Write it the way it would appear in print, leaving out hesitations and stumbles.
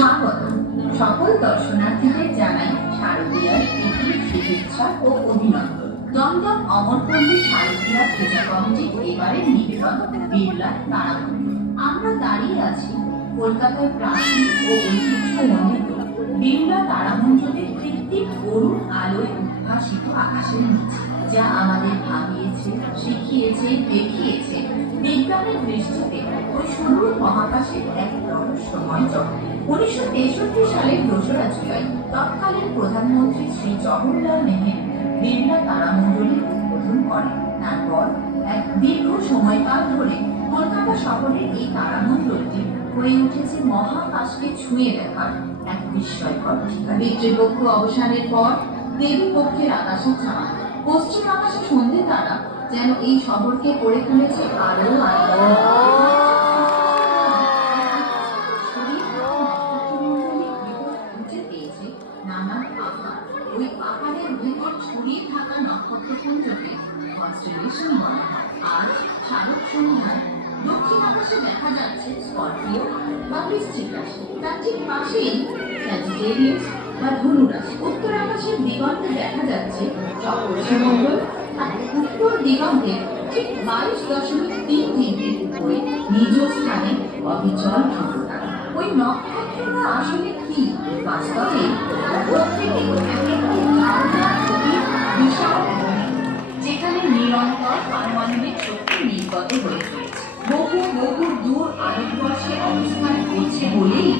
স্বাগত। সকল দর্শনার্থীদের জানাই শারদীয়ার প্রীতি, শুভেচ্ছা ও অভিনন্দন। দমদম অমরপল্লী শারদীয়া পূজা কমিটির এবারের নিবেদন বিড়লা তারামণ্ডল। আমরা দাঁড়িয়ে আছি কলকাতার প্রাচীন ও ঐতিহ্যমণ্ডিত বিড়লা তারামণ্ডলের কৃত্রিম অরুণ আলোয় উদ্ভাসিত আকাশের নিচে, যা আমাদের ভাবিয়েছে, শিখিয়েছে, দেখিয়েছে বিজ্ঞানের দৃষ্টিতে ওই সুদূর মহাকাশের এক রহস্যময় জগৎ। 1963 সালের 2রা জুলাই তৎকালীন প্রধানমন্ত্রী শ্রী জওহরলাল নেহেরু বিড়লা তারামণ্ডলের উদ্বোধন করেন। তারপর এক দীর্ঘ সময়কাল ধরে কলকাতা শহরের এই তারামণ্ডলটি হয়ে উঠেছে মহাকাশকে ছুঁয়ে দেখার এক বিস্ময়কর ঠিকানা। পিতৃপক্ষ অবসানের পর দেবী পক্ষের আকাশে চাঁদ, পশ্চিম আকাশে সন্ধে তারা যেন এই শহরকে করে তুলেছে আরো নানান আকার। ওই আকারের ভিতর ছড়িয়ে থাকা নক্ষত্রপুঞ্জকে কনস্টেলেশন বলা হয়। আজ শারদ সন্ধ্যায় দক্ষিণ আকাশে দেখা যাচ্ছে স্করপিও বা বৃশ্চিক রাশি, তার ঠিক পাশেই স্যাজিটেরিয়াস বা ধনু রাশি। উত্তর আকাশের দিগন্তে দেখা যাচ্ছে চক্রমঙ্গল, আর উত্তর দিগন্তে ঠিক 22.3 ডিগ্রির উপরে নিজ স্থানে অবিচল ধ্রুবতারা। ওই নক্ষত্রটা আসলে কি? বাস্তবে যেখানে নিরন্তর পারমাণবিক শক্তি নির্গত হয়ে চলেছে, বহু বহু দূর আলোকবর্ষে অবস্থান করছে বলেই